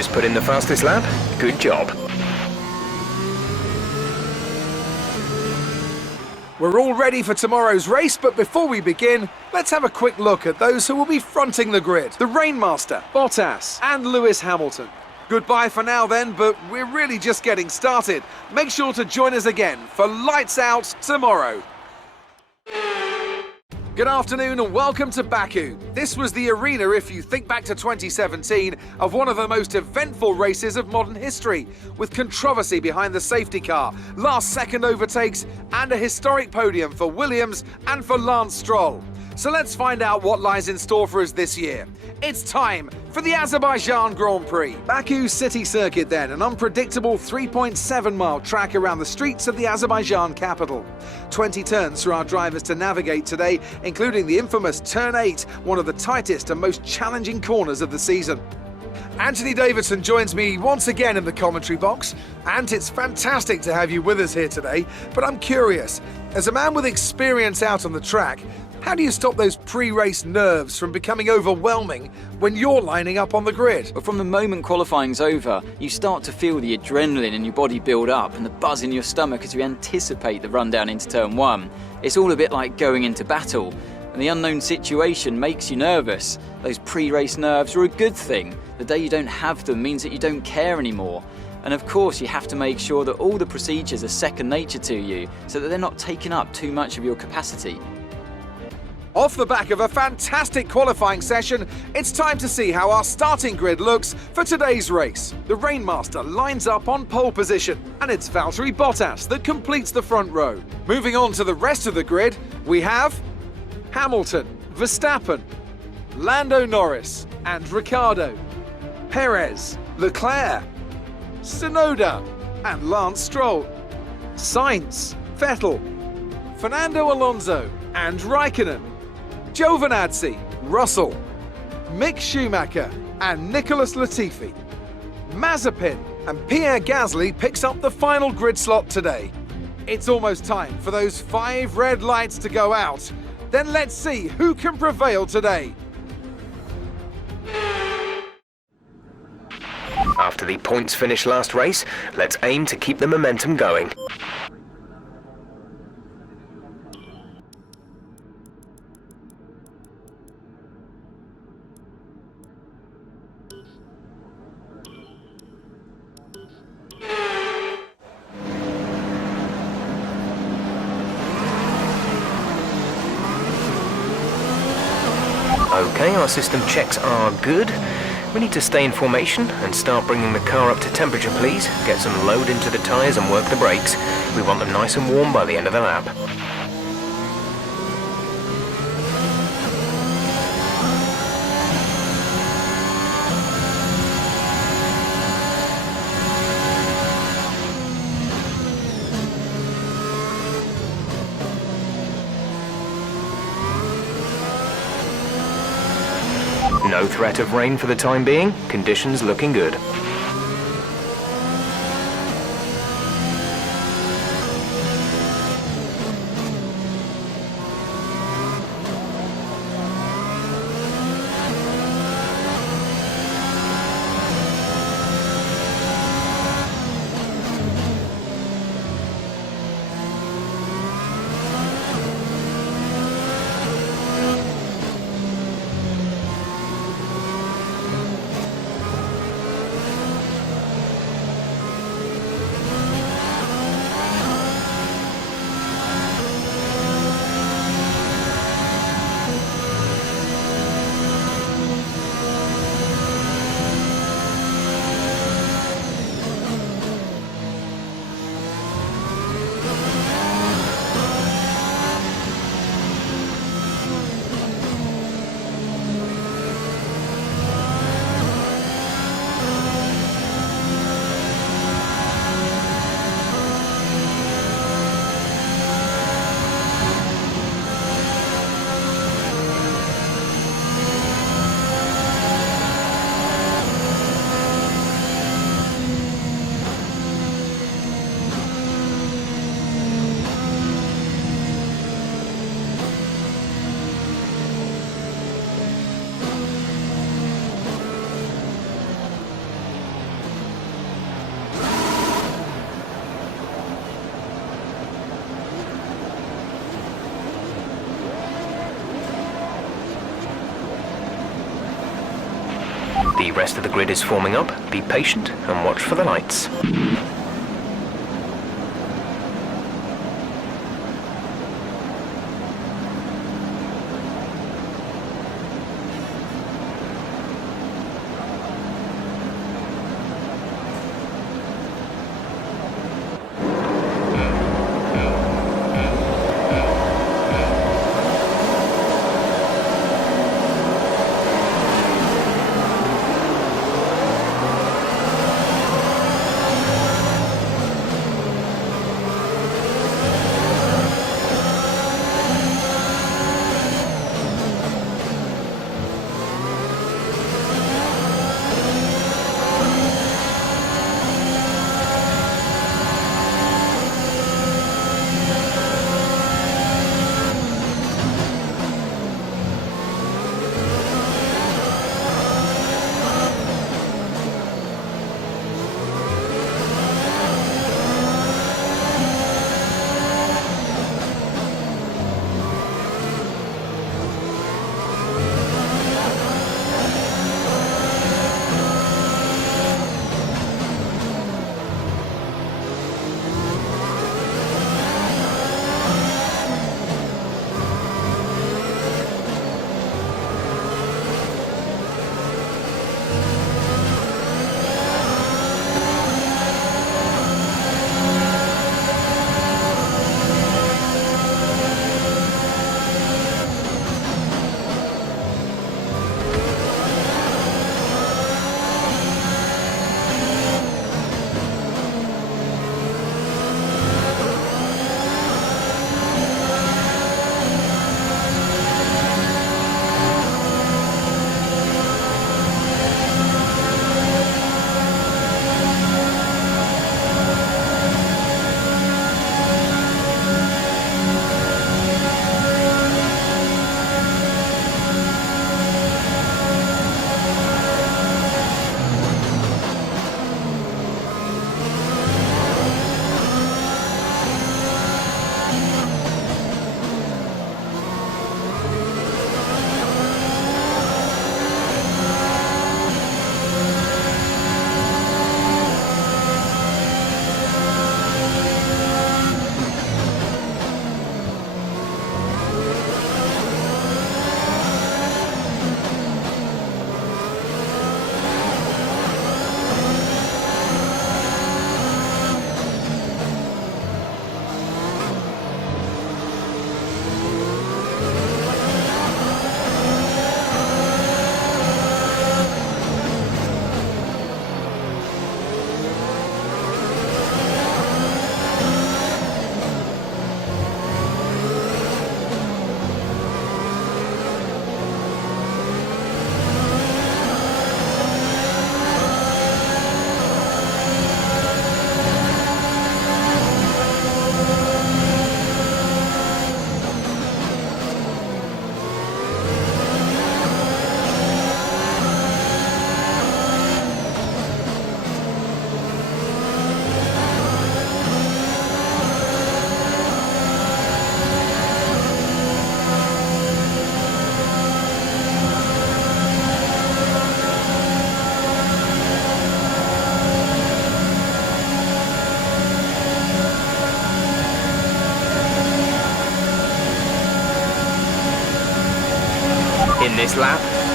just put in the fastest lap? Good job. We're all ready for tomorrow's race, but before we begin, let's have a quick look at those who will be fronting the grid. The Rainmaster, Bottas and Lewis Hamilton. Goodbye for now then, but we're really just getting started. Make sure to join us again for Lights Out tomorrow. Good afternoon and welcome to Baku. This was the arena, if you think back to 2017, of one of the most eventful races of modern history, with controversy behind the safety car, last-second overtakes, and a historic podium for Williams and for Lance Stroll. So let's find out what lies in store for us this year. It's time for the Azerbaijan Grand Prix. Baku City Circuit then, an unpredictable 3.7-mile track around the streets of the Azerbaijan capital. 20 turns for our drivers to navigate today, including the infamous Turn 8, one of the tightest and most challenging corners of the season. Anthony Davidson joins me once again in the commentary box. And it's fantastic to have you with us here today, but I'm curious, as a man with experience out on the track, how do you stop those pre-race nerves from becoming overwhelming when you're lining up on the grid? But from the moment qualifying's over, you start to feel the adrenaline in your body build up and the buzz in your stomach as you anticipate the run down into turn 1. It's all a bit like going into battle, and the unknown situation makes you nervous. Those pre-race nerves are a good thing. The day you don't have them means that you don't care anymore. And of course you have to make sure that all the procedures are second nature to you, so that they're not taking up too much of your capacity. Off the back of a fantastic qualifying session, it's time to see how our starting grid looks for today's race. The Rainmaster lines up on pole position, and it's Valtteri Bottas that completes the front row. Moving on to the rest of the grid, we have Hamilton, Verstappen, Lando Norris and Ricciardo, Perez, Leclerc, Tsunoda and Lance Stroll, Sainz, Vettel, Fernando Alonso and Raikkonen, Giovinazzi, Russell, Mick Schumacher and Nicholas Latifi. Mazepin and Pierre Gasly picks up the final grid slot today. It's almost time for those 5 red lights to go out. Then let's see who can prevail today. After the points finish last race, let's aim to keep the momentum going. Okay, our system checks are good. We need to stay in formation and start bringing the car up to temperature, please. Get some load into the tyres and work the brakes. We want them nice and warm by the end of the lap. No threat of rain for the time being. Conditions looking good. The rest of the grid is forming up. Be patient and watch for the lights.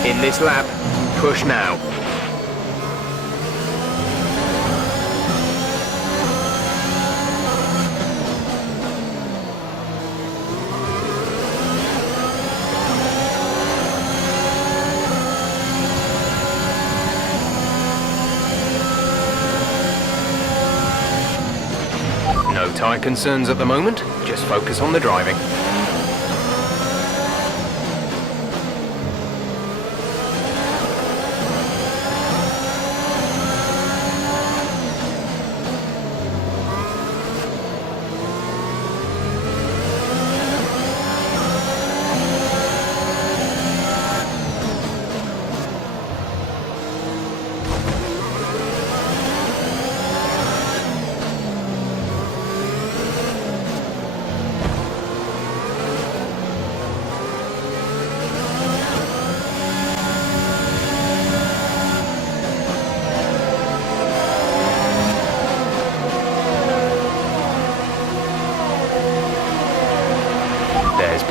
In this lap, push now. No tyre concerns at the moment, just focus on the driving.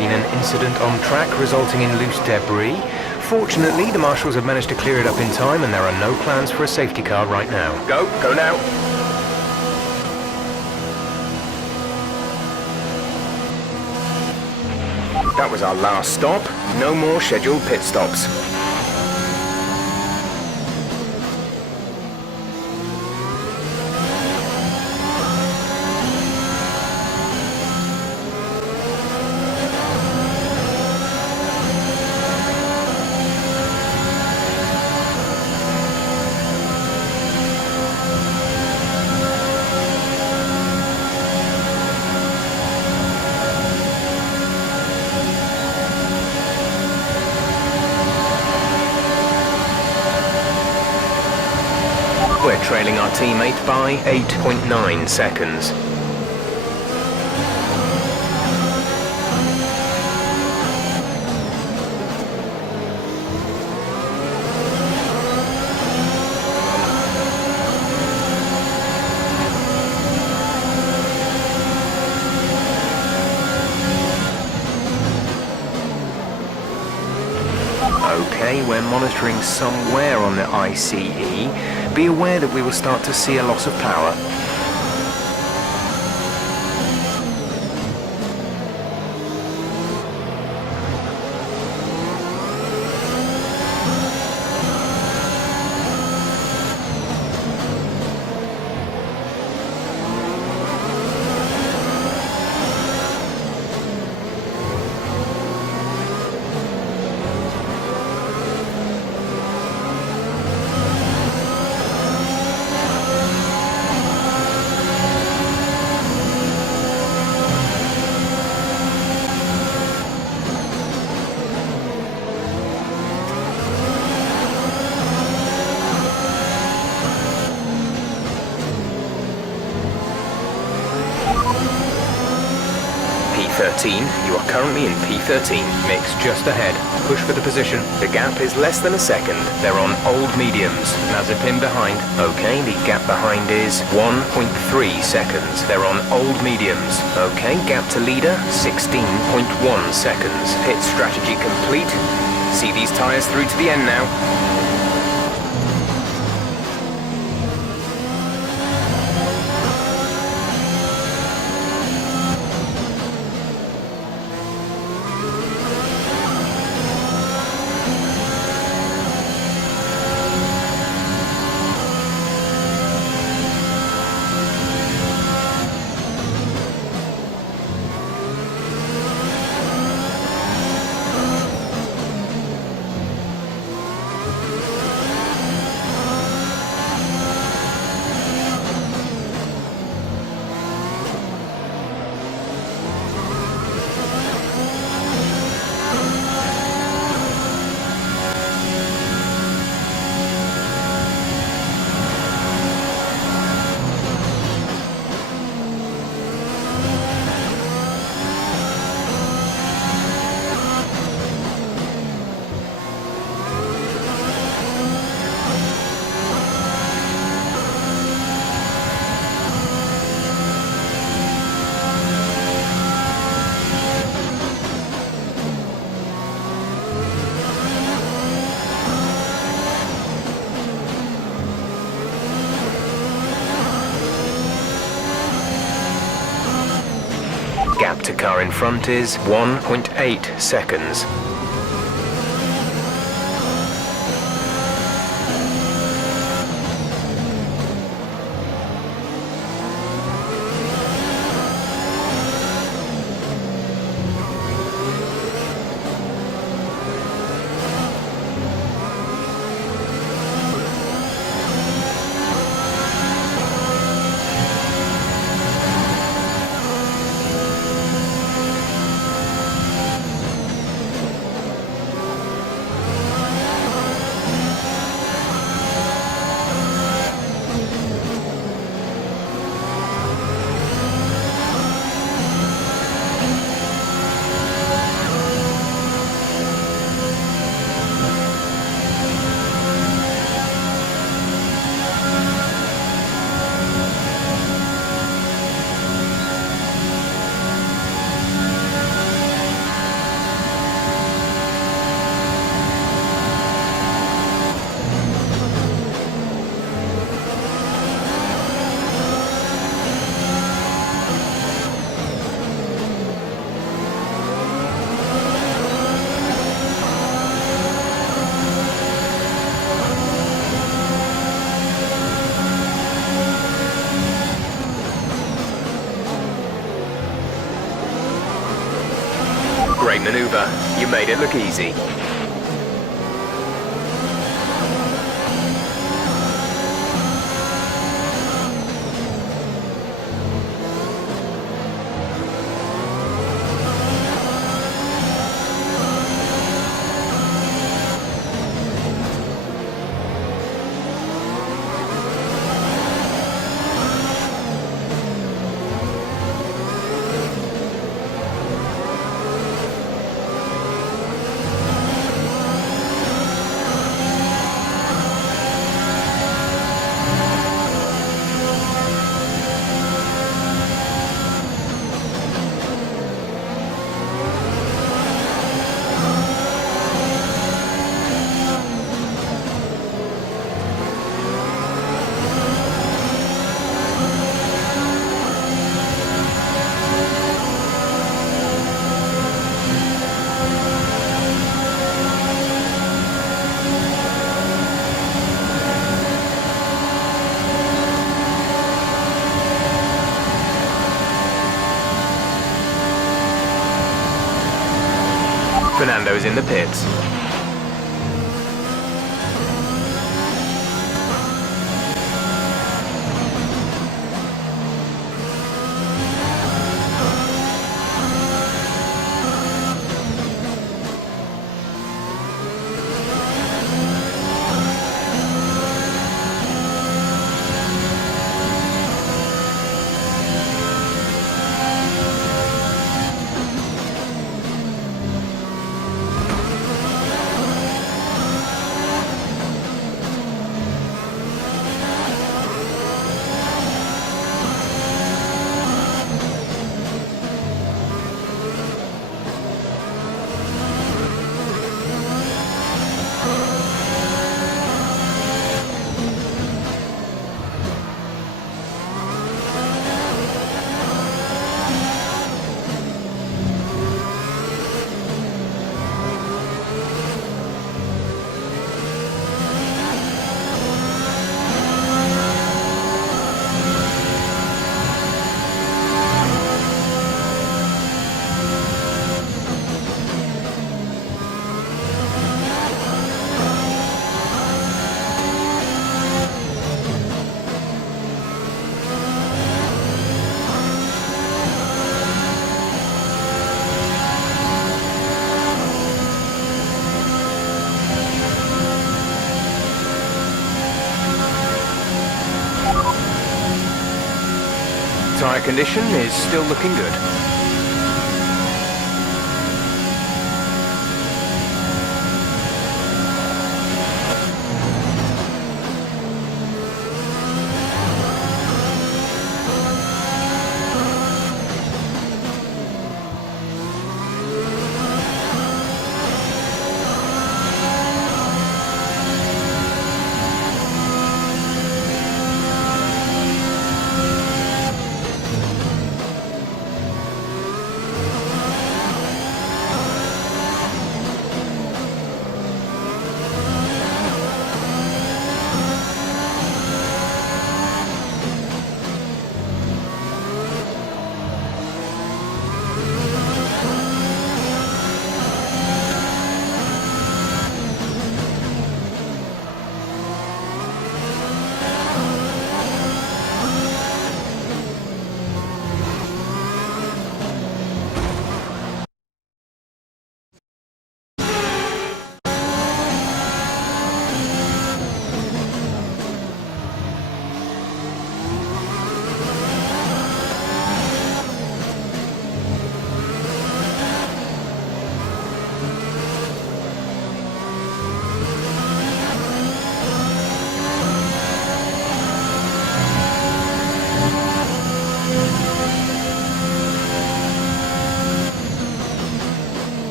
been an incident on track resulting in loose debris. Fortunately, the marshals have managed to clear it up in time and there are no plans for a safety car right now. Go now. That was our last stop. No more scheduled pit stops. We're trailing our teammate by 8.9 seconds. Okay, we're monitoring somewhere on the ICE. Be aware that we will start to see a loss of power. P13, you are currently in P13. Mix just ahead. Push for the position. The gap is less than a second. They're on old mediums. Mazepin behind. Okay, the gap behind is 1.3 seconds. They're on old mediums. Okay, gap to leader, 16.1 seconds. Pit strategy complete. See these tyres through to the end now. Gap to car in front is 1.8 seconds. Great maneuver. You made it look easy. Fernando's in the pits. Tyre condition is still looking good.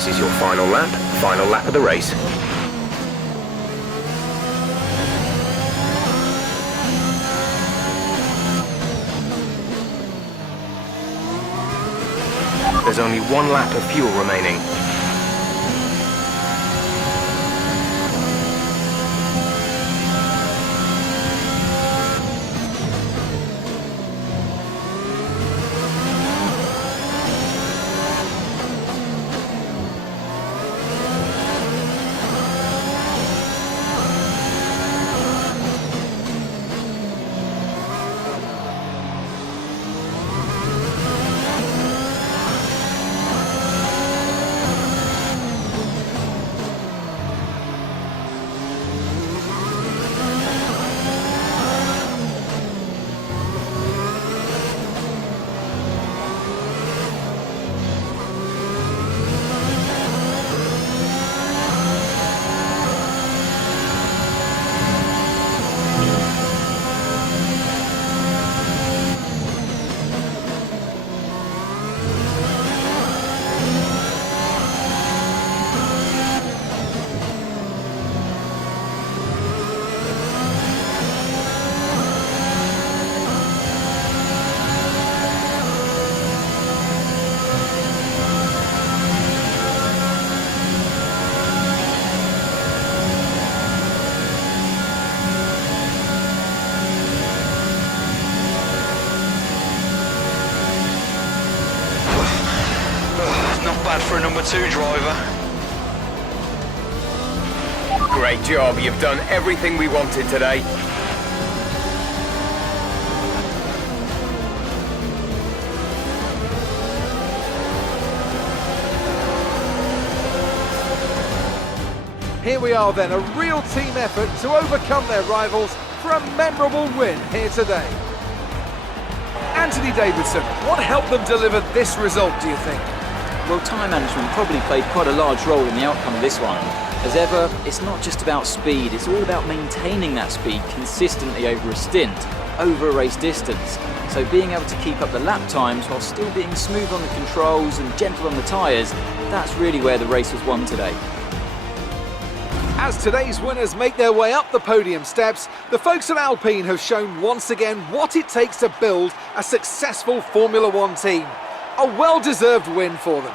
This is your final lap of the race. There's only 1 lap of fuel remaining. Not bad for a number 2 driver. Great job, you've done everything we wanted today. Here we are then, a real team effort to overcome their rivals for a memorable win here today. Anthony Davidson, what helped them deliver this result, do you think? Well, time management probably played quite a large role in the outcome of this one. As ever, it's not just about speed, it's all about maintaining that speed consistently over a stint, over a race distance. So being able to keep up the lap times while still being smooth on the controls and gentle on the tyres, that's really where the race was won today. As today's winners make their way up the podium steps, the folks at Alpine have shown once again what it takes to build a successful Formula One team. A well-deserved win for them.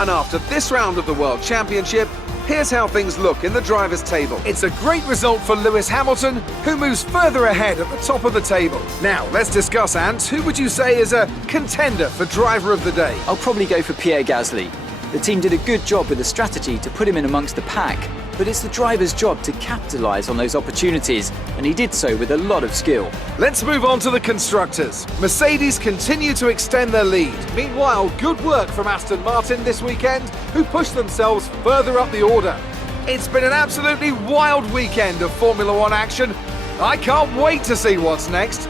And after this round of the World Championship, here's how things look in the drivers' table. It's a great result for Lewis Hamilton, who moves further ahead at the top of the table. Now, let's discuss, Ant. Who would you say is a contender for driver of the day? I'll probably go for Pierre Gasly. The team did a good job with the strategy to put him in amongst the pack, but it's the driver's job to capitalise on those opportunities, and he did so with a lot of skill. Let's move on to the constructors. Mercedes continue to extend their lead. Meanwhile, good work from Aston Martin this weekend, who pushed themselves further up the order. It's been an absolutely wild weekend of Formula One action. I can't wait to see what's next.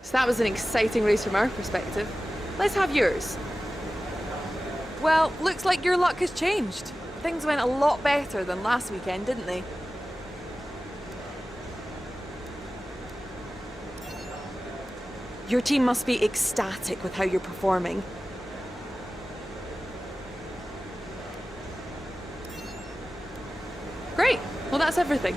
So that was an exciting race from our perspective. Let's have yours. Well, looks like your luck has changed. Things went a lot better than last weekend, didn't they? Your team must be ecstatic with how you're performing. Great. Well, that's everything.